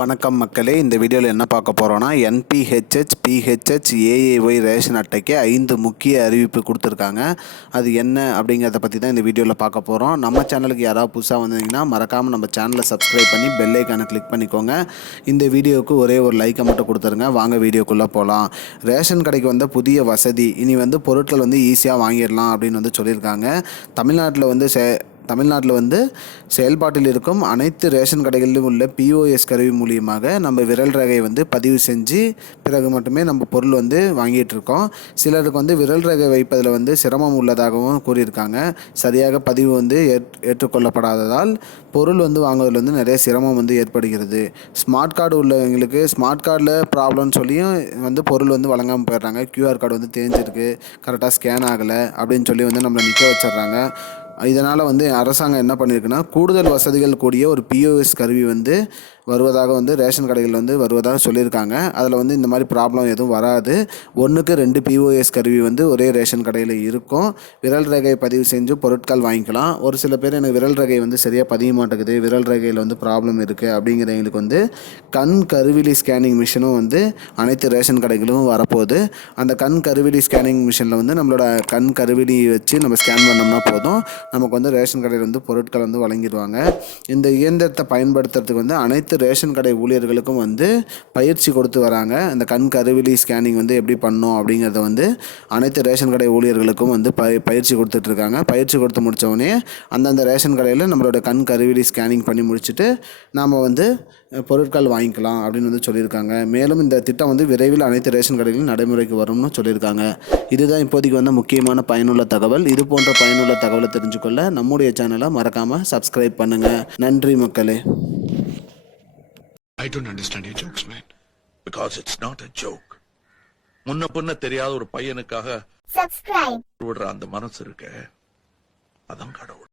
வணக்கம் மக்களே, இந்த வீடியோவில் என்ன பார்க்க போகிறோன்னா என்பிஹெச்ஹெச், பிஹெச்ஹெச், ஏஏஒய் ரேஷன் அட்டைக்கு 5 முக்கிய அறிவிப்பு கொடுத்துருக்காங்க. அது என்ன அப்படிங்கிறத பற்றி தான் இந்த வீடியோவில் பார்க்க போகிறோம். நம்ம சேனலுக்கு யாராவது புதுசாக வந்தீங்கன்னா மறக்காமல் நம்ம சேனலை சப்ஸ்கிரைப் பண்ணி பெல் ஐக்கானை கிளிக் பண்ணிக்கோங்க. இந்த வீடியோவுக்கு ஒரே ஒரு லைக்கை மட்டும் கொடுத்துருங்க. வாங்க வீடியோக்குள்ளே போகலாம். ரேஷன் கடைக்கு வந்த புதிய வசதி, இனி பொருட்கள் ஈஸியாக வாங்கிடலாம் அப்படின்னு சொல்லியிருக்காங்க. தமிழ்நாட்டில் செயல்பாட்டில் இருக்கும் அனைத்து ரேஷன் கடைகளிலும் உள்ள பிஓஎஸ் கருவி மூலியமாக நம்ம விரல் ரேகை பதிவு செஞ்சு பிறகு மட்டுமே நம்ம பொருள் வாங்கிட்டு இருக்கோம். சிலருக்கு விரல் ரேகை வைப்பதில் சிரமம் உள்ளதாகவும் கூறியிருக்காங்க. சரியாக பதிவு ஏற்றுக்கொள்ளப்படாததால் பொருள் வாங்குவதில் நிறைய சிரமம் ஏற்படுகிறது. ஸ்மார்ட் கார்டு உள்ளவங்களுக்கு ஸ்மார்ட் கார்டில் ப்ராப்ளம்னு சொல்லியும் பொருள் வழங்காமல் போயிடுறாங்க. கியூஆர் கார்டு தேஞ்சிருக்கு, கரெக்டாக ஸ்கேன் ஆகலை அப்படின்னு சொல்லி நம்மளை நிற்க வச்சிடுறாங்க. இதனால் அரசாங்கம் என்ன பண்ணியிருக்குன்னா, கூடுதல் வசதிகள் கூடிய ஒரு பிஓஎஸ் கருவி வருவதாக ரேஷன் கடைகள் வருவதாக சொல்லியிருக்காங்க. அதில் இந்த மாதிரி ப்ராப்ளம் எதுவும் வராது. 1க்கு 2 பிஓஎஸ் கருவி ஒரே ரேஷன் கடையில் இருக்கும். விரல் ரேகை பதிவு செஞ்சு பொருட்கள் வாங்கிக்கலாம். ஒரு சில பேர் எனக்கு விரல் ரேகை சரியாக பதிய மாட்டேங்குது, விரல் ரேகையில் ப்ராப்ளம் இருக்குது அப்படிங்கிறவங்களுக்கு கண் கருவிழி ஸ்கேனிங் மிஷினும் அனைத்து ரேஷன் கடைகளும் வரப்போகுது. அந்த கண் கருவிழி ஸ்கேனிங் மிஷினில் நம்மளோட கண் கருவிழி வச்சு நம்ம ஸ்கேன் பண்ணோம்னா போதும், நமக்கு ரேஷன் கடையில் பொருட்கள் வழங்கிடுவாங்க. இந்த இயந்திரத்தை பயன்படுத்துறதுக்கு அனைத்து ரேஷன் கடை ஊழியர்களுக்கும் பயிற்சி கொடுத்து வராங்க. அந்த கண் கருவிழி ஸ்கேனிங் எப்படி பண்ணணும் அப்படிங்கிறத அனைத்து ரேஷன் கடை ஊழியர்களுக்கும் பயிற்சி கொடுத்துட்ருக்காங்க. பயிற்சி கொடுத்து முடித்தவொடனே அந்தந்த ரேஷன் கடையில் நம்மளோட கண் கருவிழி ஸ்கேனிங் பண்ணி முடிச்சுட்டு நாம் பொருட்கள் வாங்கிக்கலாம் அப்படின்னு சொல்லியிருக்காங்க. மேலும் இந்த திட்டம் விரைவில் அனைத்து ரேஷன் கடைகளிலும் நடைமுறைக்கு வரும்னு சொல்லியிருக்காங்க. இதுதான் இப்போதைக்கு முக்கியமான பயனுள்ள தகவல். இது போன்ற பயனுள்ள தகவலை தெரிஞ்சுக்கொள்ள நம்முடைய சேனலை மறக்காமல் சப்ஸ்கிரைப் பண்ணுங்கள். நன்றி மக்களே. I don't understand your jokes, man. Because it's not a joke. முன்ன பின்ன தெரியாத ஒரு பையனுக்காக விடுற அந்த மனசு இருக்க, அதான் கடவுள்.